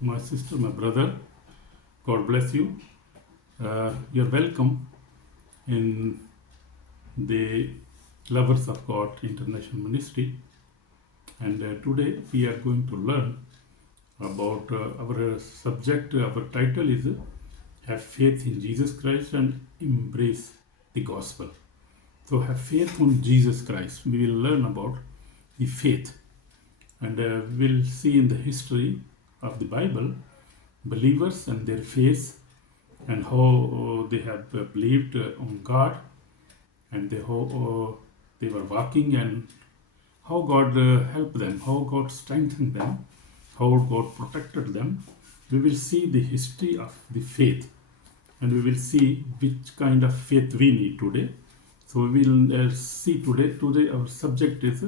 My sister, my brother, God bless you. You're welcome in the Lovers of God International Ministry. And today we are going to learn about our subject. Our title is Have Faith in Jesus Christ and Embrace the Gospel. So, have faith on Jesus Christ. We will learn about the faith. And we'll see in the history of the Bible believers and their faith and how they have believed on God and how they were walking and how God helped them, how God strengthened them, how God protected them. We will see the history of the faith and we will see which kind of faith we need today. So we will see today. Today our subject is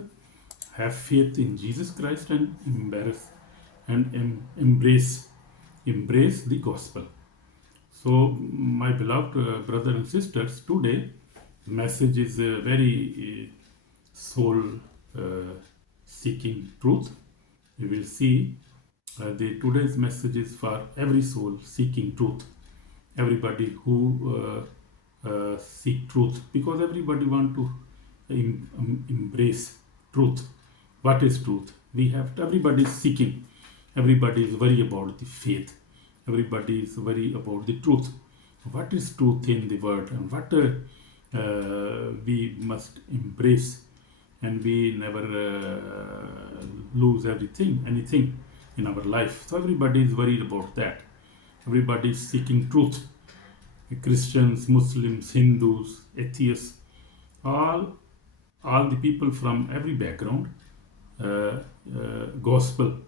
have faith in Jesus Christ and embrace the gospel. So, my beloved brother and sisters, today message is a very soul seeking truth. We will see the today's message is for every soul seeking truth. Everybody who seek truth, because everybody want to embrace truth. What is truth? We have everybody is seeking. Everybody is worried about the faith. Everybody is worried about the truth. What is truth in the word, and what we must embrace, and we never lose anything in our life. So everybody is worried about that. Everybody is seeking truth. Christians, Muslims, Hindus, atheists, all the people from every background. Gospel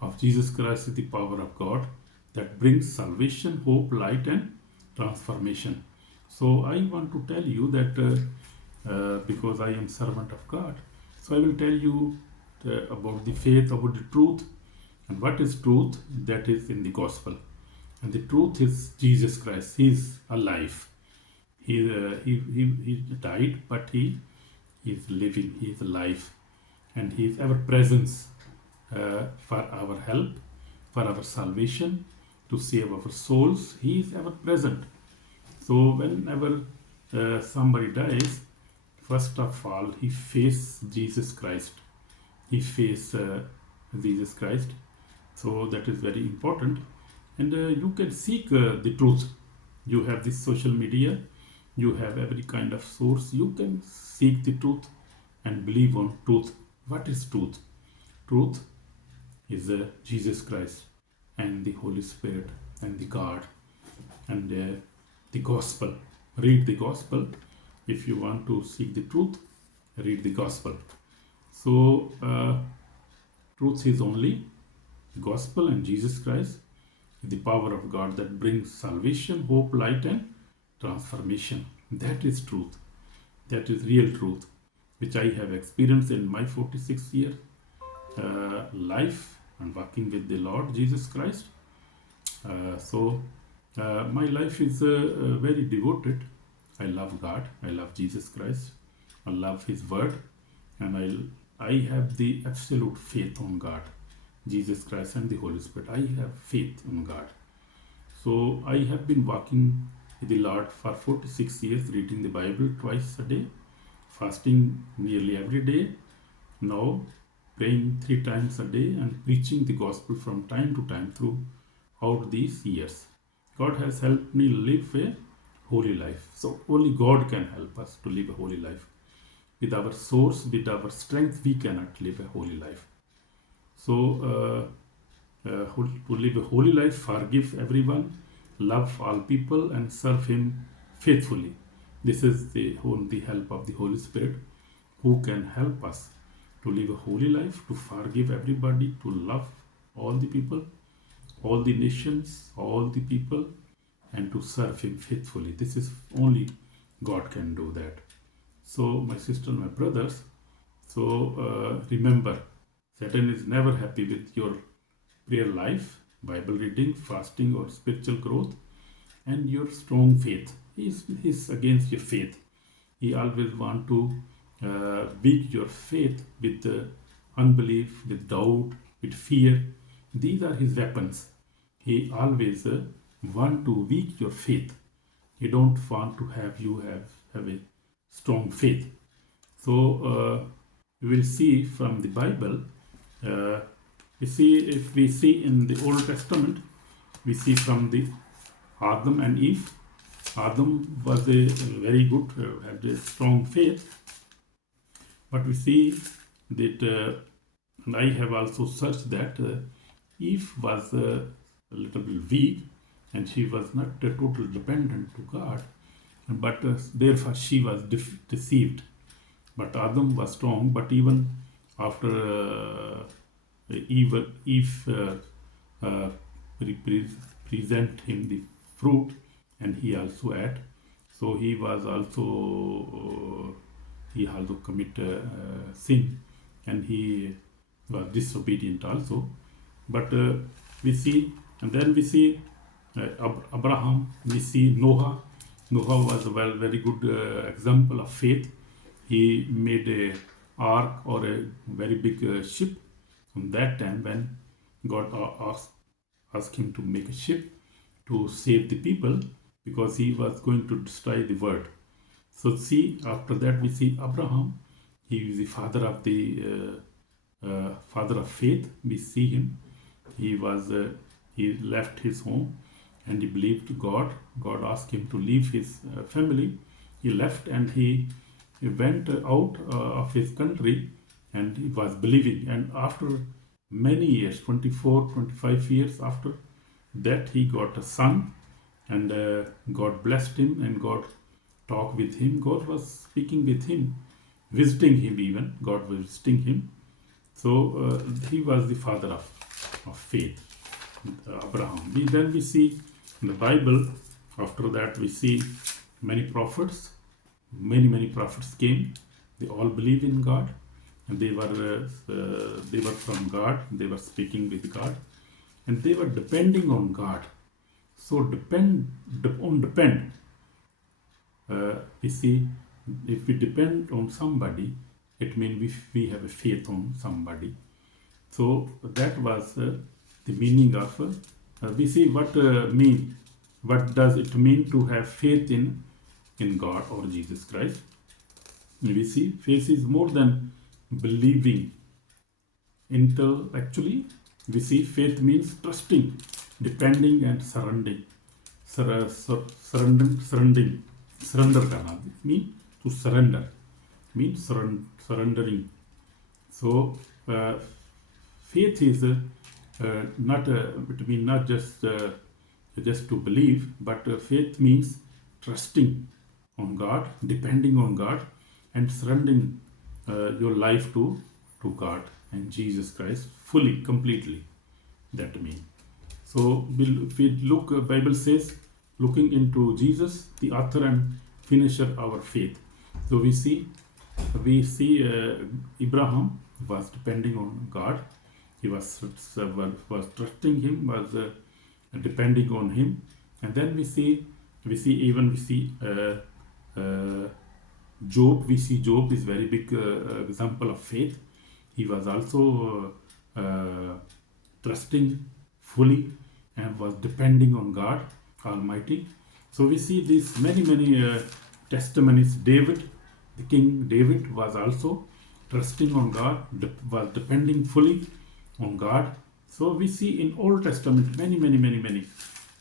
of Jesus Christ is the power of God that brings salvation, hope, light, and transformation. So I want to tell you that because I am servant of God, so I will tell you about the faith, about the truth, and what is truth. That is in the gospel, and the truth is Jesus Christ. He is alive. He died, but he is living. He is alive, and he is ever present for our help, for our salvation, to save our souls. He is ever present. So whenever somebody dies, first of all, he faces Jesus Christ. He faces Jesus Christ. So that is very important. And you can seek the truth. You have this social media. You have every kind of source. You can seek the truth and believe on truth. What is truth? Truth is Jesus Christ and the Holy Spirit and the God and the gospel. Read the gospel. If you want to seek the truth, read the gospel. So, truth is only the gospel and Jesus Christ, the power of God that brings salvation, hope, light, and transformation. That is truth. That is real truth, which I have experienced in my 46 year life and working with the Lord Jesus Christ. So my life is very devoted. I love God. I love Jesus Christ. I love His Word, and I have the absolute faith on God, Jesus Christ, and the Holy Spirit. I have faith in God. So I have been walking with the Lord for 46 years, reading the Bible twice a day, fasting nearly every day, now praying 3 times a day, and preaching the gospel from time to time throughout these years. God has helped me live a holy life. So only God can help us to live a holy life. With our source, with our strength, we cannot live a holy life. So to live a holy life, forgive everyone, love all people, and serve Him faithfully. This is the help of the Holy Spirit, who can help us to live a holy life, to forgive everybody, to love all the people, all the nations, all the people, and to serve Him faithfully. This is only God can do that. So, my sister, my brothers, so remember, Satan is never happy with your prayer life, Bible reading, fasting, or spiritual growth, and your strong faith. He's against your faith. He always want to weak your faith with unbelief, with doubt, with fear. These are his weapons. he always want to weak your faith. He don't want to have you have a strong faith. So we will see from the Bible. Uh, if we see in the Old Testament, we see from the Adam and Eve. Adam was a very good, had a strong faith, but we see that, and I have also searched that Eve was a little bit weak, and she was not totally dependent to God, but therefore she was deceived. But Adam was strong. But even after Eve present him the fruit, and he also ate, so he was also he also commit sin, and he was disobedient also. But we see, and then we see Abraham, we see Noah. Noah was a very good example of faith. He made a ark, or a very big ship from that time when God asked him to make a ship to save the people, because he was going to destroy the world. So see, after that we see Abraham. He is the father of faith. We see him. He left his home, and he believed God. God asked him to leave his family. He left, and he went out of his country, and he was believing. And after many years, 24, 25 years after that, he got a son, and God blessed him, and God talked with him. God was speaking with him, visiting him even. God was visiting him. So he was the father of faith, Abraham. Then we see in the Bible, after that we see many prophets. Many prophets came. They all believe in God, and they were from God. They were speaking with God, and they were depending on God. So depend. We see, if we depend on somebody, it means we have a faith on somebody. So that was the meaning of. We see what mean. What does it mean to have faith in God or Jesus Christ? We see faith is more than believing intellectually. We see faith means trusting, depending, and surrendering. Surrender करना mean to surrender, means surrendering. So faith is not it means not just to believe, but faith means trusting on God, depending on God, and surrendering your life to God and Jesus Christ fully, completely. That means. So if we look, Bible says, looking into Jesus, the author and finisher our faith. So we see Abraham was depending on God. He was trusting him, was depending on him. And then we see Job. We see Job is very big example of faith. He was also trusting fully, and was depending on God Almighty. So we see these many testimonies. David, the King David, was also trusting on God, was depending fully on God. So we see in Old Testament many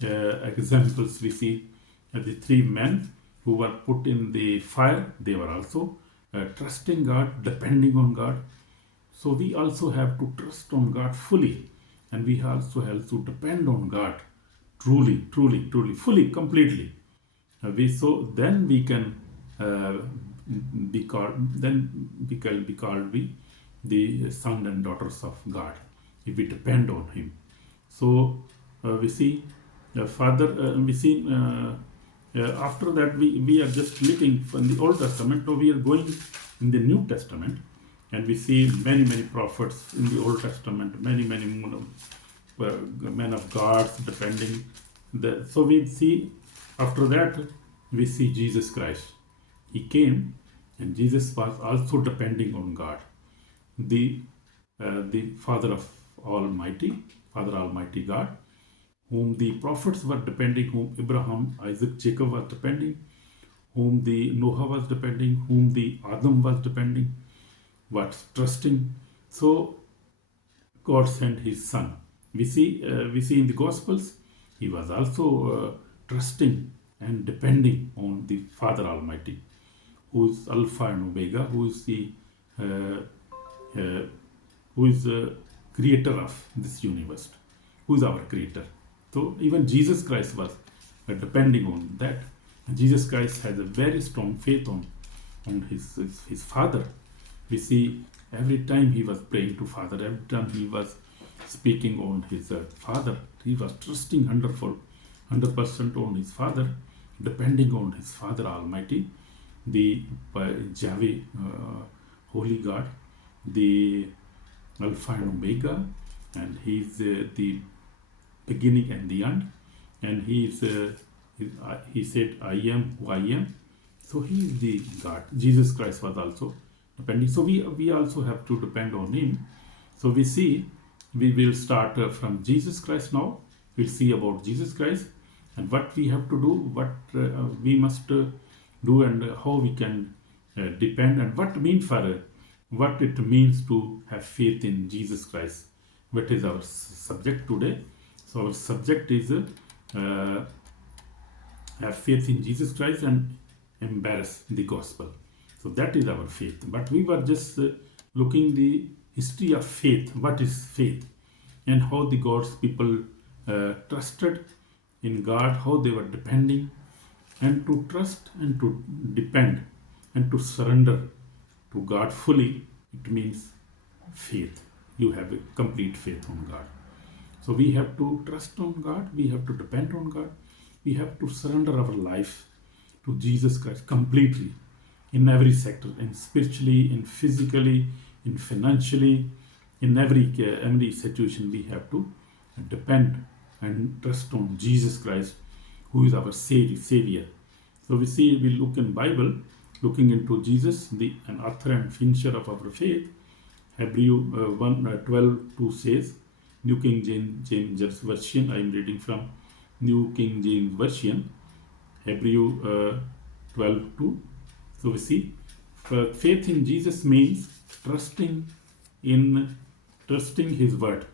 examples. We see the three men who were put in the fire. They were also trusting God, depending on God. So we also have to trust on God fully, and we also have to depend on God truly, fully, completely. Then we can be called. Then we can be called the sons and daughters of God, if we depend on Him. So we see Father. We see after that we are just looking from the Old Testament. Now we are going in the New Testament, and we see many prophets in the Old Testament. Many men of God depending. So we see after that we see Jesus Christ. He came, and Jesus was also depending on God, the Father Almighty God. whom the prophets were depending, whom Abraham, Isaac, Jacob was depending, whom the Noah was depending, whom the Adam was depending, was trusting. So God sent His Son. We see in the Gospels, He was also trusting and depending on the Father Almighty, who is Alpha and Omega, who is the uh, creator of this universe, who is our creator. So even Jesus Christ was depending on that. Jesus Christ has a very strong faith on his Father. We see every time he was praying to Father, every time he was speaking on his Father, he was trusting 100% on his Father, depending on his Father Almighty, the Yahweh, Holy God, the Alpha and Omega, and He is the beginning and the end, and He said, "I am who I am." So He is the God. Jesus Christ was also depending. So we also have to depend on Him. So we will start from Jesus Christ now. We'll see about Jesus Christ and what we have to do, what we must do, and how we can depend, and what it means to have faith in Jesus Christ. What is our subject today? So our subject is have faith in Jesus Christ and embrace the gospel. So that is our faith. But we were just looking the history of faith. What is faith? And how the God's people trusted in God, how they were depending, and to trust and to depend and to surrender to God fully, it means faith. You have a complete faith on God. So we have to trust on God, we have to depend on God, we have to surrender our life to Jesus Christ completely in every sector, in spiritually, in physically, in financially, in every situation. We have to depend and trust on Jesus Christ, who is our Savior. So we look in Bible, looking into Jesus, the an author and finisher of our faith. Hebrew 1:12-2 says, New King James Version. I am reading from New King James Version, Hebrew 12:2. So we see, faith in Jesus means trusting His word,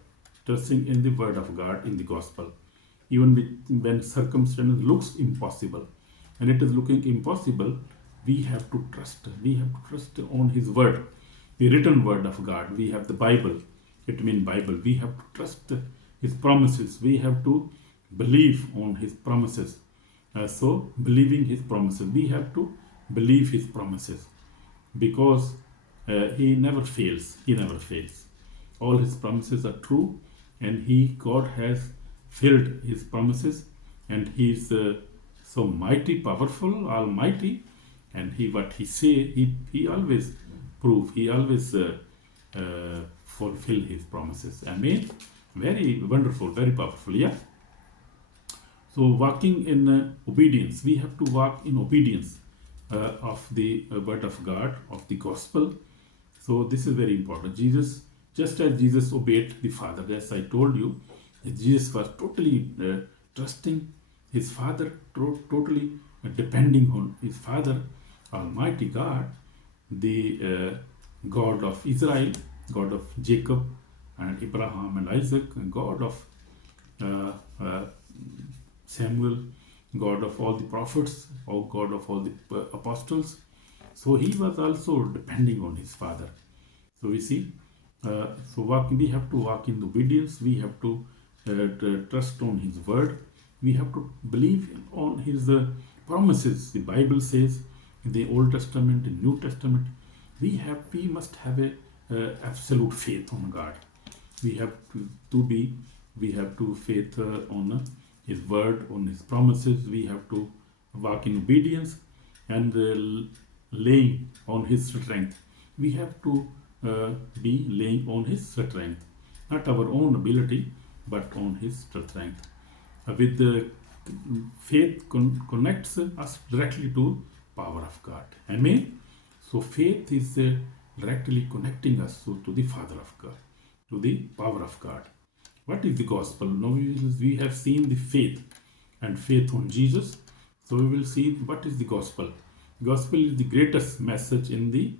trusting in the word of God, in the gospel, even when circumstances looks impossible, and it is looking impossible. We have to trust on His word, the written word of God. We have the Bible. It means Bible. We have to trust His promises. We have to believe on His promises. So believing His promises, we have to believe His promises, because He never fails. He never fails. All His promises are true, and God has filled His promises, and He is so mighty, powerful, almighty, and what He say, He always prove. He always fulfill His promises. Amen. Very wonderful, very powerful. Yeah. So walking in obedience, we have to walk in obedience of the word of God, of the gospel. So this is very important. Just as Jesus obeyed the Father, as I told you, Jesus was totally trusting His Father, totally depending on His Father, Almighty God, the God of Israel, God of Jacob and Abraham and Isaac, and God of Samuel, God of all the prophets, or God of all the apostles. So He was also depending on His Father. So we see, we have to walk in obedience. We have to trust on His word. We have to believe on His promises. The Bible says in the Old Testament, in New Testament, we must have a absolute faith on God. We have to faith on His word, on His promises. We have to walk in obedience and laying on His strength. We have to be laying on His strength, not our own ability, but on His strength. With the faith connects us directly to power of God. Amen. So faith is directly connecting us to the Father of God, to the power of God. What is the gospel? Now we have seen the faith and faith on Jesus. So we will see what is the gospel. Gospel is the greatest message in the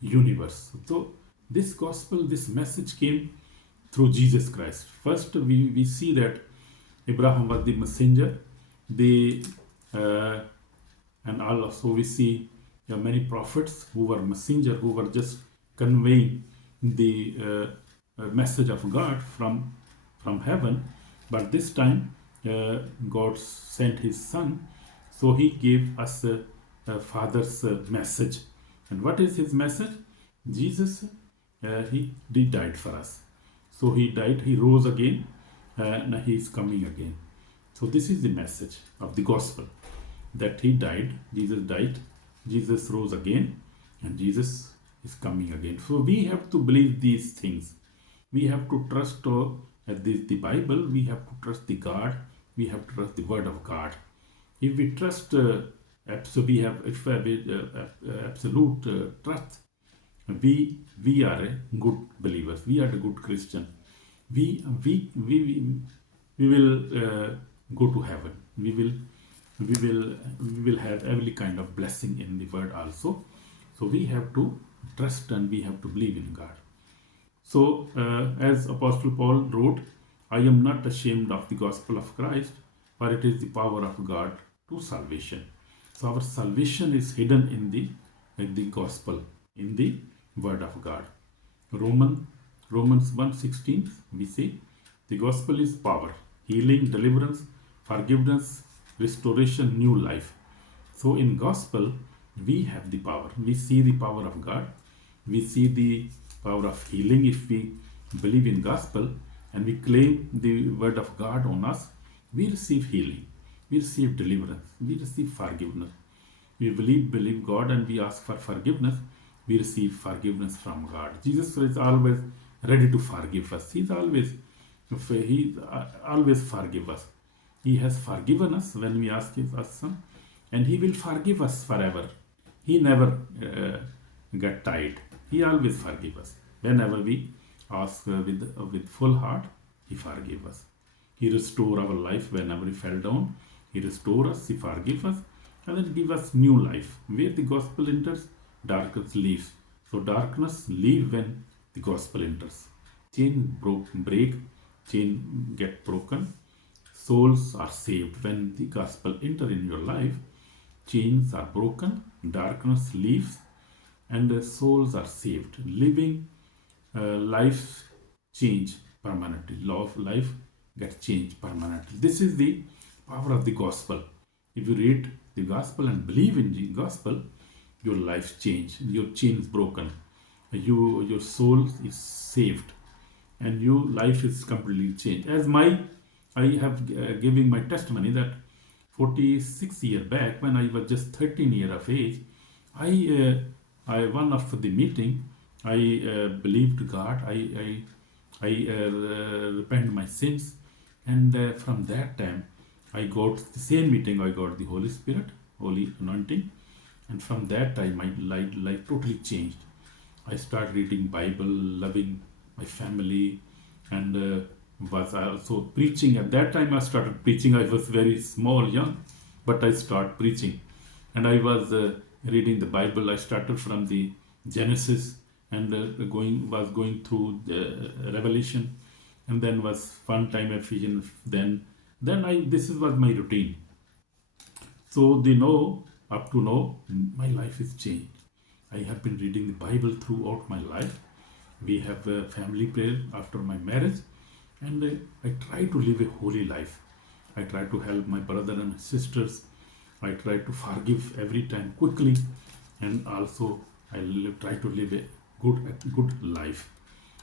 universe. So this gospel, this message came through Jesus Christ. First, we see that Abraham was the messenger. The and also we see many prophets who were messenger, who were just conveying the message of God from heaven. But this time God sent his son, so he gave us a father's message. And what is his message? Jesus, he died for us. So he died, he rose again, and he is coming again. So this is the message of the gospel, that he died, Jesus rose again, and Jesus is coming again. So we have to believe these things. We have to trust the Bible. We have to trust the God. We have to trust the Word of God. If we trust, so we have absolute trust, we are a good believers. We are a good Christian. We will go to heaven. We will have every kind of blessing in the word also. So we have to trust and we have to believe in God. So as Apostle Paul wrote, I am not ashamed of the gospel of Christ, for it is the power of God to salvation. So our salvation is hidden in the gospel, in the word of God. Romans 1:16, we say, the gospel is power, healing, deliverance, forgiveness, restoration, new life. So in gospel, we have the power. We see the power of God. We see the power of healing if we believe in gospel and we claim the word of God on us. We receive healing. We receive deliverance. We receive forgiveness. We believe God and we ask for forgiveness. We receive forgiveness from God. Jesus is always ready to forgive us. He always forgive us. He has forgiven us when we ask us, and he will forgive us forever. He never get tired. He always forgive us. Whenever we ask with full heart, he forgive us. He restore our life whenever we fell down. He restore us, he forgive us, and then give us new life. Where the gospel enters, darkness leaves. So darkness leave when the gospel enters. Chain break, chain get broken. Souls are saved when the gospel enter in your life. Chains are broken, darkness leaves, and the souls are saved. Living life change permanently. Life gets changed permanently. This is the power of the gospel. If you read the gospel and believe in the gospel, your life change. Your chain is broken. Your soul is saved, and your life is completely changed. I have giving my testimony that 46 years back, when I was just 13 years of age, I one of the meeting, I believed God. I repent my sins, and from that time, I got the same meeting. I got the Holy Spirit, Holy anointing, and from that time, my life totally changed. I started reading Bible, loving my family, and was also preaching. At that time I started preaching. I was very small, young, but I started preaching, and I was reading the Bible. I started from the Genesis and going through Revelation, and then was one time Ephesians. Then I this was my routine. So up to now, my life is changed. I have been reading the Bible throughout my life. We have a family prayer after my marriage, and I try to live a holy life. I try to help my brother and sisters. I try to forgive every time quickly, and also I try to live a good life.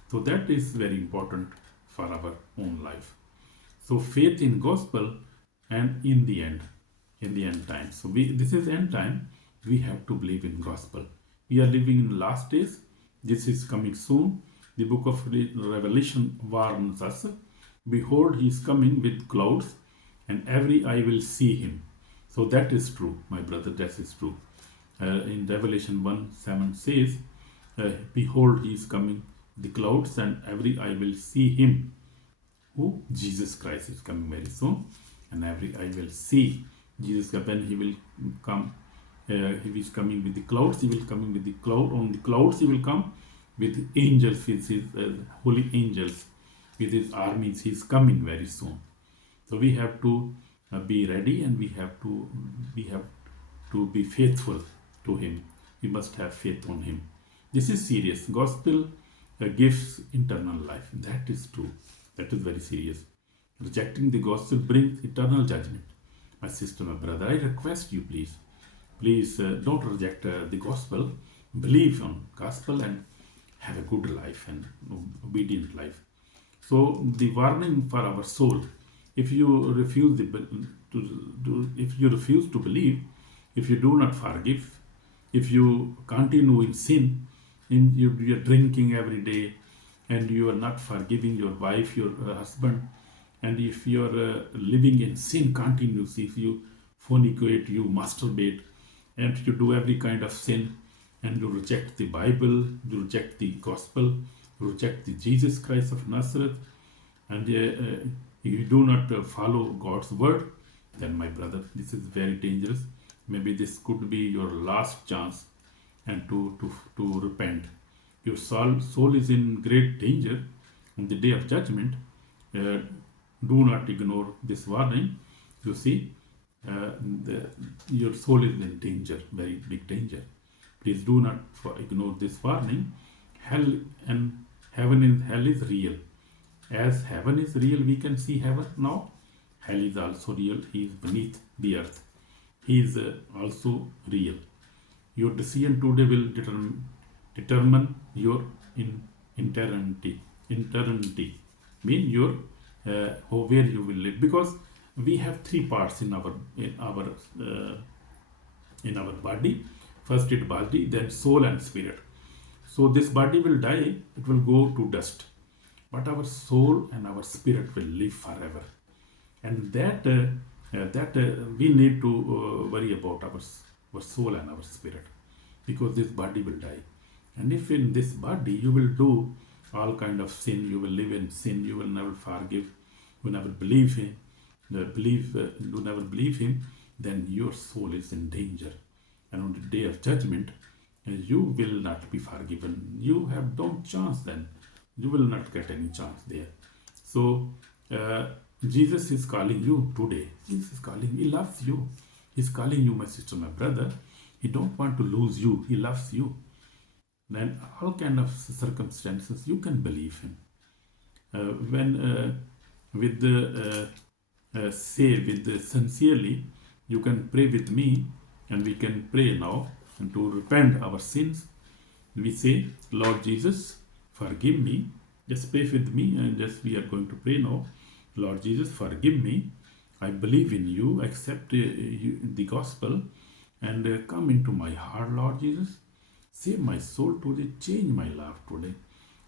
So that is very important for our own life. So faith in gospel, and in the end time. So this is end time. We have to believe in gospel. We are living in last days. This is coming soon. The book of Revelation warns us. Behold, he is coming with clouds, and every eye will see him. So that is true, my brother. That is true. In Revelation 1:7 says, behold, he is coming the clouds, and every eye will see him. Who? Jesus Christ is coming very soon, and I will see Jesus when he will come. He is coming with the clouds. He will coming with the cloud. On the clouds he will come with angels, with his holy angels, with his armies. He is coming very soon. So we have to be ready, and we have to be faithful to him. We must have faith on him. This is serious. Gospel gives eternal life. That is true. That is very serious. Rejecting the gospel brings eternal judgment. My sister, my brother, I request you, please don't reject the gospel. Believe on gospel and have a good life and obedient life. So the warning for our soul: if you refuse to believe, if you do not forgive, if you continue in sin, you are drinking every day, and you are not forgiving your wife, your husband, and if you are living in sin continuously, if you fornicate, you masturbate, and you do every kind of sin, and you reject the Bible, you reject the gospel, you reject the Jesus Christ of Nazareth, and you do not follow God's word, then my brother, this is very dangerous. Maybe this could be your last chance, and to repent. Your soul is in great danger on the day of judgment. Do not ignore this warning. You see, your soul is in danger, very big danger. Please do not ignore this warning. Hell and hell is real. As heaven is real, we can see heaven now. Hell is also real. He is beneath the earth. He is also real. Your decision today will determine your eternity. Eternity mean your where you will live, because we have three parts in our body. First it body, then soul and spirit. So this body will die, it will go to dust, but our soul and our spirit will live forever. And that we need to worry about our soul and our spirit, because this body will die. And if in this body you will do all kind of sin, you will live in sin, you will never forgive, you never believe him, you never believe him, then your soul is in danger. And on the day of judgment, you will not be forgiven. You have no chance then. You will not get any chance there. So Jesus is calling you today. Jesus is calling. He loves you. He's calling you, my sister, my brother. He don't want to lose you. He loves you. Then all kind of circumstances, you can believe him. Sincerely, you can pray with me, and we can pray now and to repent our sins. We say, Lord Jesus, forgive me. Just pray with me, and just we are going to pray now. Lord Jesus, forgive me. I believe in you, accept the gospel, and come into my heart, Lord Jesus. Save my soul today, change my life today.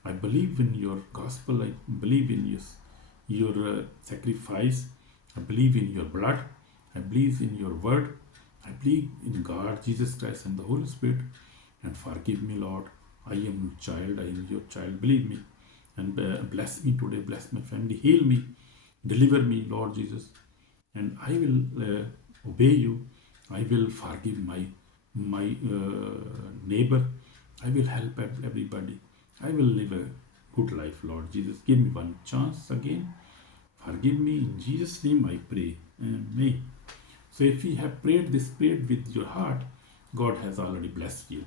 I believe in your gospel, I believe in your sacrifice, I believe in your blood, I believe in your word, I believe in God, Jesus Christ, and the Holy Spirit, and forgive me, Lord. I am your child, I am your child, believe me, and bless me today, bless my family, heal me, deliver me, Lord Jesus, and I will obey you. I will forgive my neighbor. I will help everybody. I will live a good life, Lord Jesus. Give me one chance again. Forgive me. In Jesus' name I pray. Amen. So if you have prayed this prayer with your heart, God has already blessed you.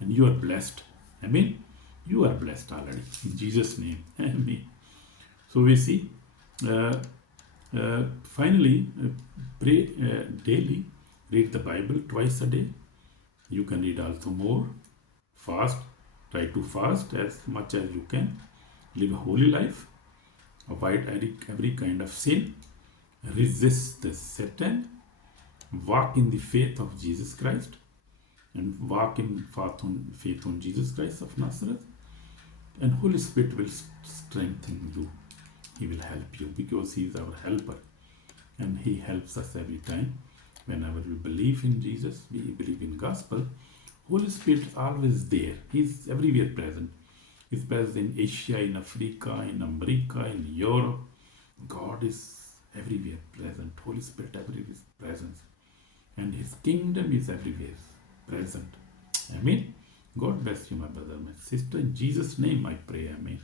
And you are blessed. Amen. You are blessed already. In Jesus' name. Amen. So we see, finally, pray daily. Read the Bible twice a day. You can read also more. Fast. Try to fast as much as you can. Live a holy life. Avoid every kind of sin. Resist the Satan. Walk in the faith of Jesus Christ. And walk in faith on Jesus Christ of Nazareth. And Holy Spirit will strengthen you. He will help you because He is our helper. And He helps us every time. Whenever we believe in Jesus, we believe in gospel, Holy Spirit is always there. He's everywhere present. He's present in Asia, in Africa, in America, in Europe, God is everywhere present. Holy Spirit everywhere is present. And His kingdom is everywhere present. Amen. God bless you, my brother, my sister. In Jesus' name I pray. Amen.